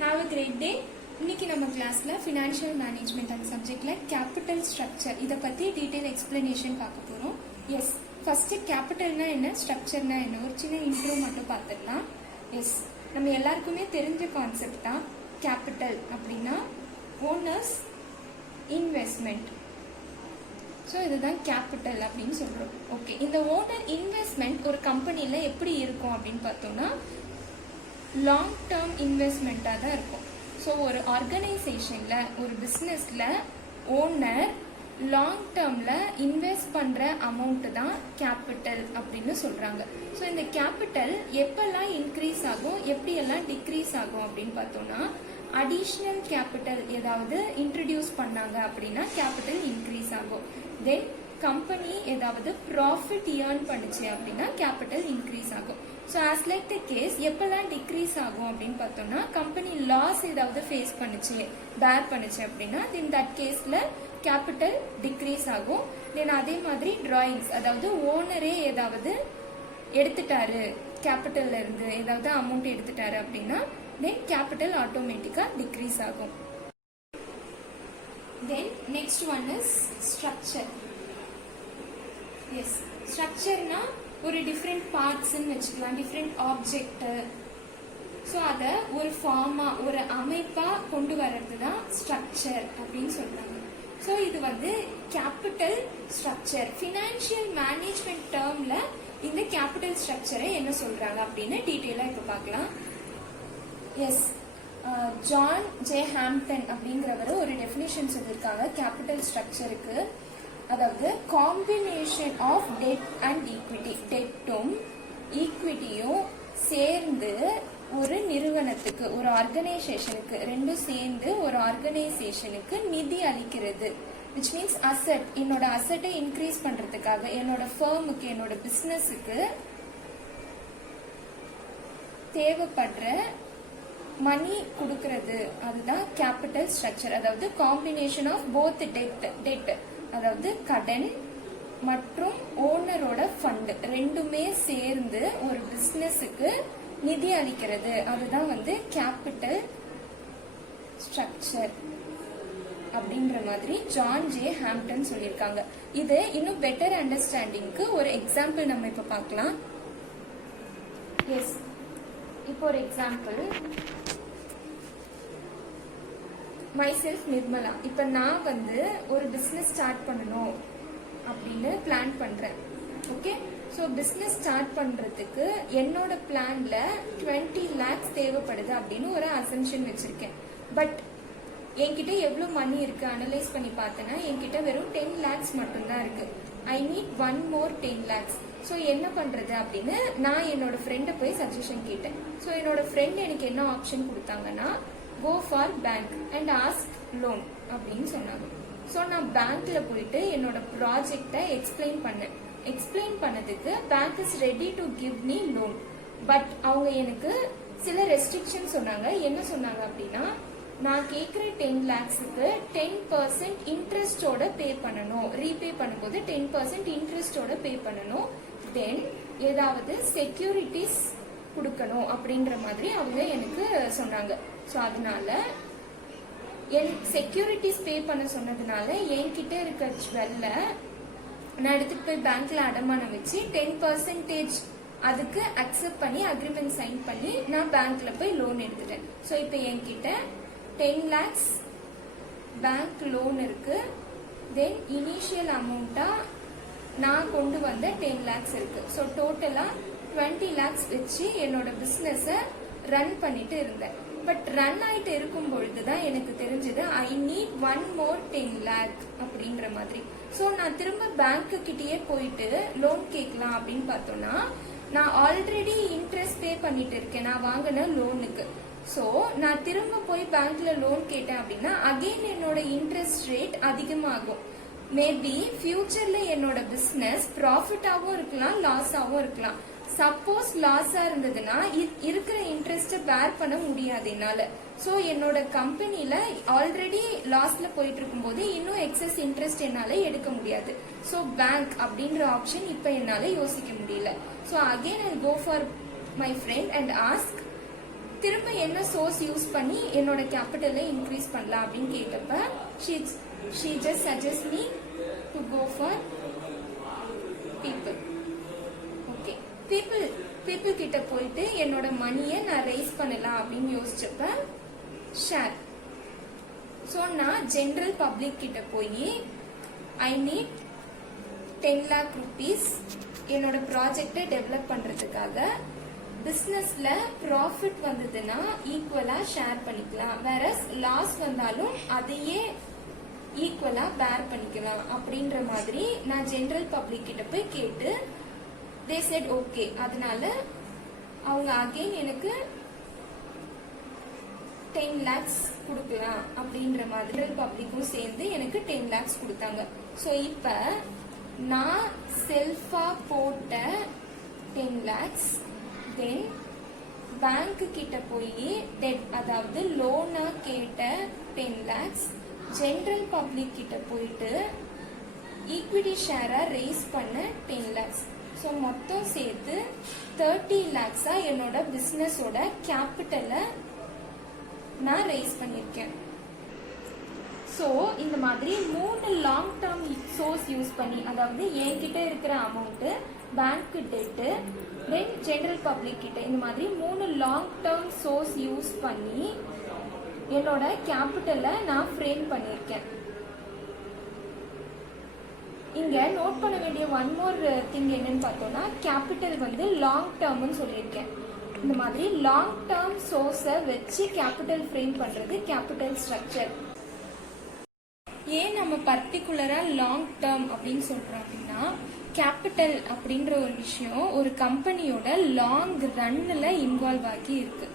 Have a great day. இன்னைக்கு நம்ம கிளாஸ்ல ஃபினான்ஷியல் மேனேஜ்மெண்ட் அந்த சப்ஜெக்ட்ல கேபிட்டல் ஸ்ட்ரக்சர் இத பத்தி டீடைல் எக்ஸ்பிளனேஷன் பார்க்க போறோம். எஸ், ஃபர்ஸ்ட் கேபிட்டல்னா என்ன, ஸ்ட்ரக்சர்னா என்ன, ஒரு சின்ன இன்ட்ரோ மட்டும் பார்த்துடலாம். எஸ், நம்ம எல்லாருக்குமே தெரிஞ்ச கான்செப்ட் தான். கேபிட்டல் அப்படின்னா ஓனர்ஸ் இன்வெஸ்ட்மெண்ட். ஸோ இதுதான் கேபிட்டல் அப்படின்னு சொல்றோம். ஓகே, இந்த ஓனர் இன்வெஸ்ட்மெண்ட் ஒரு கம்பெனில எப்படி இருக்கும் அப்படின்னு பார்த்தோம்னா லாங் டேர்ம் இன்வெஸ்ட்மெண்ட்டாக தான் இருக்கும். ஸோ ஒரு ஆர்கனைசேஷன்ல ஒரு பிஸ்னஸ்ல ஓனர் லாங் டேர்ம்ல இன்வெஸ்ட் பண்ற அமௌண்ட் தான் கேபிட்டல் அப்படின்னு சொல்றாங்க. ஸோ இந்த கேபிட்டல் எப்பெல்லாம் இன்க்ரீஸ் ஆகும், எப்படியெல்லாம் டிக்ரீஸ் ஆகும் அப்படின்னு பார்த்தோம்னா அடிஷ்னல் கேபிட்டல் ஏதாவது இன்ட்ரடியூஸ் பண்ணாங்க அப்படின்னா கேபிட்டல் இன்க்ரீஸ் ஆகும். தென் கம்பெனி ஏதாவது ப்ராஃபிட் ஏர்ன் பண்ணுச்சு அப்படின்னா கேபிட்டல் இன்க்ரீஸ் ஆகும். So as like the case எப்பெல்லாம் டிக்ரீஸ் ஆகும் அப்படின்னு பார்த்தோம்னா கம்பெனி லாஸ் ஏதாவது ஃபேஸ் பண்ணுச்சு, பேர் பண்ணுச்சு அப்படின்னா தென் தட் கேஸ்ல கேபிட்டல் டிக்ரீஸ் ஆகும். தென் அதே மாதிரி டிராயிங்ஸ், அதாவது ஓனரே ஏதாவது எடுத்துட்டாரு, கேபிட்டல்ல இருந்து ஏதாவது அமௌண்ட் எடுத்துட்டாரு அப்படின்னா தென் கேபிட்டல் ஆட்டோமேட்டிக்கா டிக்ரீஸ் ஆகும். Then next one is structure. Yes, ஸ்ட்ரக்சர்னா ஒரு டிஃப்ரெண்ட் பார்ட்ஸ்ன்னு வச்சுக்கலாம், டிஃப்ரெண்ட் ஆப்ஜெக்ட். ஸோ அதை ஒரு ஃபார்மா, ஒரு அமைப்பா கொண்டு வர்றது தான் ஸ்ட்ரக்சர் அப்படின்னு சொல்றாங்க. ஸோ இது வந்து கேபிட்டல் ஸ்ட்ரக்சர். ஃபினான்ஷியல் மேனேஜ்மெண்ட் டேர்ம்ல இந்த கேபிட்டல் ஸ்ட்ரக்சரை என்ன சொல்றாங்க அப்படின்னு டீட்டெயிலா இப்ப பார்க்கலாம். எஸ், ஜான் ஜே ஹாம்டன் அப்படிங்கிறவர் ஒரு டெஃபினிஷன் சொல்லியிருக்காங்க கேபிட்டல் ஸ்ட்ரக்சருக்கு. அதாவது combination of debt and equity, டெட்டும் ஈக்விட்டியும் சேர்ந்து ஒரு நிறுவனத்துக்கு, ஒரு ஆர்கனைசேஷனுக்கு, ரெண்டும் சேர்ந்து ஒரு ஆர்கனைசேஷனுக்கு நிதி அளிக்கிறது. விச் மீன்ஸ் அசெட், என்னோட அசெட்டை இன்க்ரீஸ் பண்றதுக்காக, என்னோட ஃபர்முக்கு, என்னோட பிசினஸுக்கு தேவைப்படுற மணி கொடுக்கறது, அதுதான் கேபிட்டல் ஸ்ட்ரக்சர். அதாவது காம்பினேஷன் ஆஃப் போத் டெட், அதாவது கடன் மற்றும் ஓனரோட ஃபண்ட் ரெண்டுமே சேர்ந்து ஒரு பிசினஸுக்கு நிதி அளிக்கிறது, அதுதான் வந்து கேபிட்டல் ஸ்ட்ரக்சர் அப்படின்ற மாதிரி ஜான் ஜே ஹாம்டன் சொல்லியிருக்காங்க. இது இன்னும் பெட்டர் அண்டர்ஸ்டாண்டிங்க்கு ஒரு எக்ஸாம்பிள் நம்ம இப்ப பார்க்கலாம். எஸ், இப்போ ஒரு எக்ஸாம்பிள், மைசெல்ஃப் நிர்மலா. இப்ப நான் வந்து ஒரு பிசினஸ் ஸ்டார்ட் பண்ணணும் அப்படின்னு பிளான் பண்றேன். ஓகே, ஸோ பிசினஸ் ஸ்டார்ட் பண்றதுக்கு என்னோட பிளான்ல 20 lakhs தேவைப்படுது அப்படின்னு ஒரு அசம்ஷன் வச்சிருக்கேன். பட் என்கிட்ட எவ்வளவு மணி இருக்கு அனலைஸ் பண்ணி பார்த்தேன்னா என்கிட்ட வெறும் 10 lakhs மட்டும்தான் இருக்கு. I need 1 more 10 lakhs. So என்ன பண்றது அப்படின்னு நான் என்னோட ஃப்ரெண்டை போய் சஜஷன் கேட்டேன். ஸோ என்னோட ஃப்ரெண்ட் எனக்கு என்ன ஆப்ஷன் கொடுத்தாங்கன்னா go for bank and ask loan அப்படின்னு சொன்னாங்க. ஸோ நான் பேங்க்ல போயிட்டு என்னோட ப்ராஜெக்டை எக்ஸ்பிளைன் பண்ணேன். எக்ஸ்பிளைன் பண்ணதுக்கு bank is ready to give me loan. But அவங்க எனக்கு சில ரெஸ்ட்ரிக்ஷன் சொன்னாங்க. என்ன சொன்னாங்க அப்படின்னா நான் கேட்குற 10 lakhsக்கு 10% இன்ட்ரெஸ்டோட பே பண்ணணும், ரீபே பண்ணும்போது 10% இன்ட்ரெஸ்டோட பே பண்ணணும். தென் ஏதாவது செக்யூரிட்டிஸ் கொடுக்கணும் அப்படின்ற மாதிரி அவங்க எனக்கு சொன்னாங்க. ஸோ அதனால என் செக்யூரிட்டிஸ் பே பண்ண சொன்னதுனால என்கிட்ட இருக்க ஜுவல்ல நான் எடுத்துட்டு போய் பேங்க்ல அடமானம் வச்சு 10% அதுக்கு அக்செப்ட் பண்ணி அக்ரிமெண்ட் சைன் பண்ணி நான் பேங்க்ல போய் லோன் எடுத்துட்டேன். ஸோ இப்போ என்கிட்ட 10 lakhs பேங்க் லோன் இருக்கு. தென் இனிஷியல் அமௌண்டா நான் கொண்டு வந்த 10 lakhs இருக்கு. ஸோ டோட்டலா 20 lakhs வச்சு என்னோட பிசினஸ ரன் பண்ணிட்டு இருந்தேன். பட் ரன் ஆயிட்டு இருக்கும் பொழுதுதான் எனக்கு தெரிஞ்சது ஐ நீட் 1 more 10 lakh அப்படின்ற மாதிரி. ஸோ நான் திரும்ப பேங்க்கு கிட்டயே போயிட்டு லோன் கேட்கலாம் அப்படின்னு பார்த்தோம்னா நான் ஆல்ரெடி இன்ட்ரெஸ்ட் பே பண்ணிட்டு இருக்கேன் நான் வாங்கின லோனுக்கு. ஸோ நான் திரும்ப போய் பேங்க்ல லோன் கேட்டேன் அப்படின்னா அகெயின் என்னோட இன்ட்ரெஸ்ட் ரேட் அதிகமாகும். மேபி ஃபியூச்சர்ல என்னோட பிசினஸ் ப்ராஃபிட்டாவும் இருக்கலாம், லாஸாவும் இருக்கலாம். சப்போஸ் லாஸா இருந்ததுன்னா இருக்கிற இன்ட்ரெஸ்ட் பேர் பண்ண முடியாது என்னால. ஸோ என்னோட கம்பெனில ஆல்ரெடி லாஸ்ல போயிட்டு இருக்கும் போது இன்னும் எக்ஸஸ் இன்ட்ரெஸ்ட் என்னால எடுக்க முடியாது. ஸோ பேங்க் அப்படின்ற ஆப்ஷன் இப்ப என்னால யோசிக்க முடியல. So again I go for my friend and ask திரும்ப என்ன சோர்ஸ் யூஸ் பண்ணி என்னோட கேபிட்டலை இன்க்ரீஸ் பண்ணலாம் அப்படின்னு கேட்டப்ப she just suggest me to go for people. Okay, people கிட்ட போயிட்டு என்னோட மணியை நான் ரைஸ் பண்ணலாம் அப்படின்னு யோசிச்சப்ப ஷேர். ஸோ நான் ஜென்ரல் பப்ளிக் கிட்ட போய் ஐ நீட் 10 lakh rupees என்னோட ப்ராஜெக்டை டெவலப் பண்றதுக்காக. பிசினஸ்ல ப்ராஃபிட் வந்ததுன்னா ஈக்குவலா ஷேர் பண்ணிக்கலாம், வேற லாஸ் வந்தாலும் அதையே ஈக்குவலா பேர் பண்ணிக்கலாம் அப்படின்ற மாதிரி நான் ஜெனரல் பப்ளிக் கிட்ட போய் கேட்டு தே செட் ஓகே. அதனால அவங்க அகைன் எனக்கு 10 lakhs கொடுக்கலாம் அப்படின்ற மாதிரி பப்ளிக்கும் சேர்ந்து எனக்கு 10 lakhs கொடுத்தாங்க. ஸோ இப்ப நான் செல்ஃபா போட்ட 10 lakhs தென் பேங்க் கிட்ட போய் டெட் அதாவது லோனா கேட்ட 10 lakhs ஜெனரல் பப்ளிக் கிட்ட போயிட்டு ஈக்விட்டி ஷேரா ரைஸ் பண்ண 10 lakhs. ஸோ மொத்தம் சேர்த்து 30 lakhs என்னோட பிசினஸோட கேபிட்டலை நான் ரைஸ் பண்ணிருக்கேன். ஸோ இந்த மாதிரி 3 லாங் டேர்ம் சோர்ஸ் யூஸ் பண்ணி, அதாவது என்கிட்ட இருக்கிற அமௌண்ட், பேங்க் டெட்டு, தென் ஜெனரல் பப்ளிக் கிட்ட, இந்த மாதிரி 3 லாங் டேர்ம் சோர்ஸ் யூஸ் பண்ணி என்னோட கேபிட்டலை நான் ஃப்ரேம் பண்ணியிருக்கேன். இங்க நோட் பண்ண வேண்டிய ஒன் மோர் திங் என்னன்னு பார்த்தோம்னா, கேபிட்டல் வந்து லாங் டேர்ம்னு சொல்லியிருக்கேன். இந்த மாதிரி லாங் டேர்ம் சோர்ஸை வச்சு கேபிட்டல் ஃப்ரேம் பண்றது கேபிட்டல் ஸ்ட்ரக்சர். ஏன் நம்ம பர்டிகுலரா லாங் டேர்ம் அப்படின்னு சொல்றோம் அப்படின்னா, கேபிட்டல் அப்படின்ற ஒரு விஷயம் ஒரு கம்பெனியோட லாங் ரன்ல இன்வால்வ் ஆகி இருக்கு.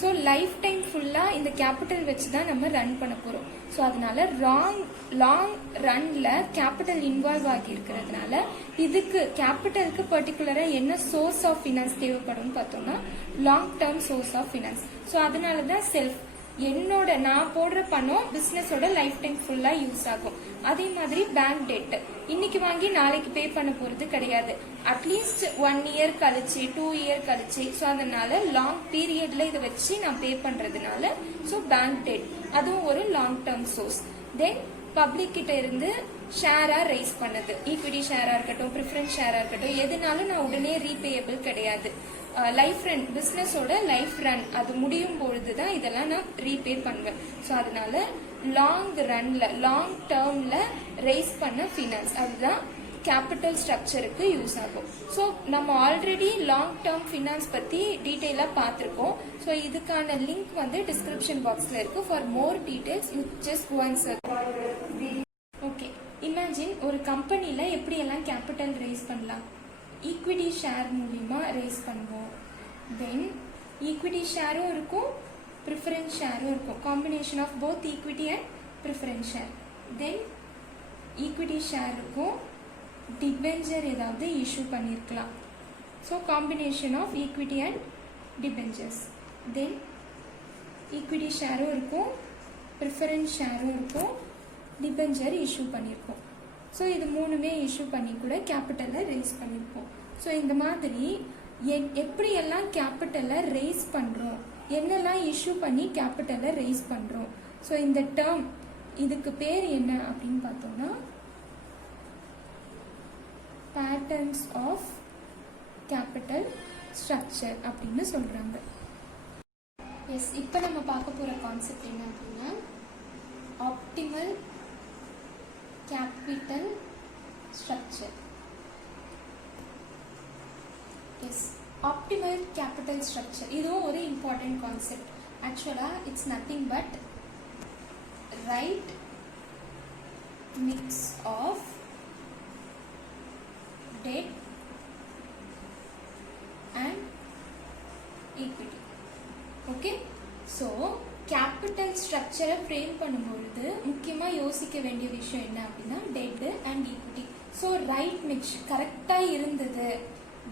ஸோ லைஃப் டைம் ஃபுல்லா இந்த கேபிட்டல் வச்சு தான் நம்ம ரன் பண்ண போறோம். ஸோ அதனால லாங் ரன்ல கேபிட்டல் இன்வால்வ் ஆகி இருக்கிறதுனால இதுக்கு கேபிட்டலுக்கு பர்டிகுலரா என்ன சோர்ஸ் ஆஃப் ஃபினான்ஸ் தேவைப்படும் பார்த்தோம்னா long term source of finance. So அதனால தான் செல்ஃப் என்னோட நான் போடுற பணம் பிசினஸோட லைஃப் டைம் ஃபுல்லா யூஸ் ஆகும். அதே மாதிரி பேங்க் டெட் இன்னைக்கு வாங்கி நாளைக்கு பே பண்ண போறது கிடையாது. அட்லீஸ்ட் 1 year கழிச்சு 2 year கழிச்சு. ஸோ அதனால லாங் பீரியட்ல இதை வச்சு நான் பே பண்றதுனால ஸோ பேங்க் டெட் அதுவும் ஒரு லாங் டேர்ம் சோர்ஸ். தென் பப்ளிக் கிட்ட இருந்து ஷேரா ரைஸ் பண்ணது, ஈக்விட்டி ஷேரா இருக்கட்டும், ப்ரிஃபரன்ஸ் ஷேரா இருக்கட்டும், எதுனாலும் நான் உடனே ரீபேயபிள் கிடையாது. லைஃப் ரன் பிசினஸோட லைஃப் ரன் அது முடியும் பொழுதுதான் இதெல்லாம் நான் ரீபே பண்ணுவேன். ஸோ அதனால லாங் ரன்ல லாங் டேர்ம்ல ரைஸ் பண்ண ஃபினான்ஸ் அதுதான் கேபிட்டல் ஸ்ட்ரக்சருக்கு யூஸ் ஆகும். ஸோ நம்ம ஆல்ரெடி லாங் டேர்ம் ஃபினான்ஸ் பத்தி டீட்டெயிலா பார்த்திருக்கோம். ஸோ இதுக்கான லிங்க் வந்து டிஸ்கிரிப்ஷன் பாக்ஸ்ல இருக்கு. For more details you just go and search. Okay, imagine ஒரு கம்பெனில எப்படி எல்லாம் கேபிட்டல் ரைஸ் பண்ணலாம். ஈக்விட்டி ஷேர் மூலியமா ரைஸ் பண்ணுவோம். தென் ஈக்விட்டி ஷேரும் இருக்கும், ப்ரிஃபரன்ஸ் ஷேரும் இருக்கும். Combination of both equity and preference share. Then equity share இருக்கும், டிபெஞ்சர் ஏதாவது இஷ்யூ பண்ணியிருக்கலாம். So combination of equity and debentures. Then equity ஷேரும் இருக்கும், ப்ரிஃபரன்ஸ் ஷேரும் இருக்கும், டிபெஞ்சர் இஷ்யூ பண்ணியிருக்கோம். ஸோ இது மூணுமே இஷ்யூ பண்ணி கூட கேபிட்டலை ரைஸ் பண்ணியிருப்போம். ஸோ இந்த மாதிரி எப்படியெல்லாம் கேபிட்டலை ரைஸ் பண்ணுறோம், என்னெல்லாம் இஷ்யூ பண்ணி கேபிட்டலை ரைஸ் பண்ணுறோம். ஸோ இந்த டேர்ம் இதுக்கு பேர் என்ன அப்படின்னு பார்த்தோம்னா பேட்டர்ன்ஸ் ஆஃப் கேபிட்டல் ஸ்ட்ரக்சர் அப்படின்னு சொல்கிறாங்க. எஸ், இப்போ நம்ம பார்க்க போகிற கான்செப்ட் என்ன அப்படின்னா optimal capital structure. Yes, optimal capital structure இதுவும் ஒரு important concept. Actually it's nothing but right mix of debt and equity. Okay, so capital ஸ்ட்ரக்சரை ஃப்ரேம் பண்ணும்பொழுது முக்கியமாக யோசிக்க வேண்டிய விஷயம் என்ன அப்படின்னா debt and equity. So right mix கரெக்டாக இருந்தது,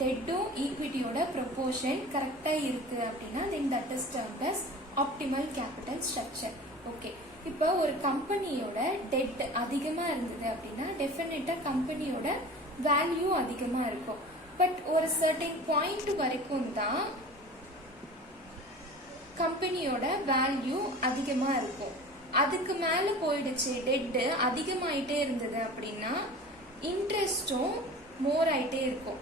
டெட்டும் ஈக்விட்டியோட ப்ரொபோர்ஷன் கரெக்டாக இருக்குது அப்படின்னா then that is termed as optimal capital structure. Okay, இப்போ ஒரு கம்பெனியோட டெட் அதிகமாக இருந்தது அப்படின்னா டெஃபினட்டாக கம்பெனியோட வேல்யூ அதிகமாக இருக்கும். பட் ஒரு சர்டன் பாயிண்ட் வரைக்கும் தான் கம்பெனியோட வேல்யூ அதிகமா இருக்கும். அதுக்கு மேல போயிடுச்சு, டெட் அதிகமாயிட்டே இருந்தது அப்படின்னா இன்ட்ரெஸ்டும் மோர் ஆயிட்டே இருக்கும்,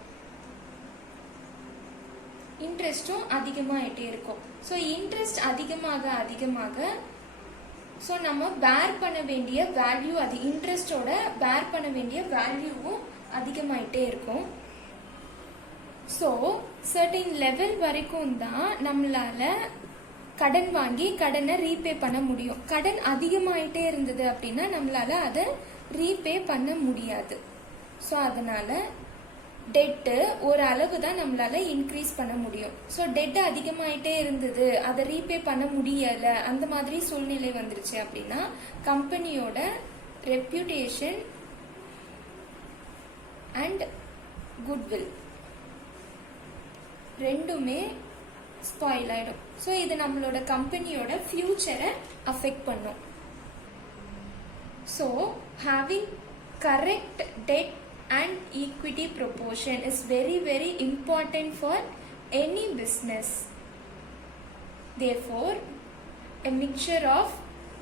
இன்ட்ரெஸ்டும் அதிகமாயிட்டே இருக்கும். ஸோ இன்ட்ரெஸ்ட் அதிகமாக அதிகமாக ஸோ நம்ம பேர் பண்ண வேண்டிய வேல்யூ, அது இன்ட்ரெஸ்டோட பேர் பண்ண வேண்டிய வேல்யூவும் அதிகமாயிட்டே இருக்கும். ஸோ சர்டின் லெவல் வரைக்கும் தான் நம்மளால கடன் வாங்கி கடனை ரீபே பண்ண முடியும். கடன் அதிகமாயிட்டே இருந்தது அப்படின்னா நம்மளால அதை ரீபே பண்ண முடியாது. ஸோ அதனால டெட்டு ஒரு அளவு தான் நம்மளால இன்க்ரீஸ் பண்ண முடியும். ஸோ டெட் அதிகமாயிட்டே இருந்தது, அதை ரீபே பண்ண முடியல, அந்த மாதிரி சூழ்நிலை வந்துருச்சு அப்படின்னா கம்பெனியோட ரெப்யூட்டேஷன் அண்ட் குட்வில் ரெண்டுமே ஸ்பாயில் ஆயிடும். ஸோ இது நம்மளோட கம்பெனியோட ஃபியூச்சரை அஃபெக்ட் பண்ணும். So having correct debt and equity proportion is very important for any business. Therefore, a mixture of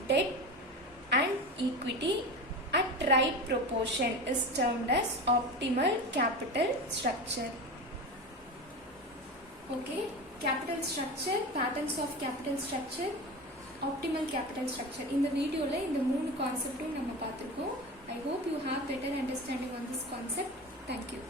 debt and equity at right proportion is termed as optimal capital structure. Okay, capital structure, patterns of capital structure, optimal capital structure. இந்த வீடியோல இந்த மூணு கான்செப்டும் நம்ம பார்த்திருக்கோம். I hope you have better understanding on this concept. Thank you.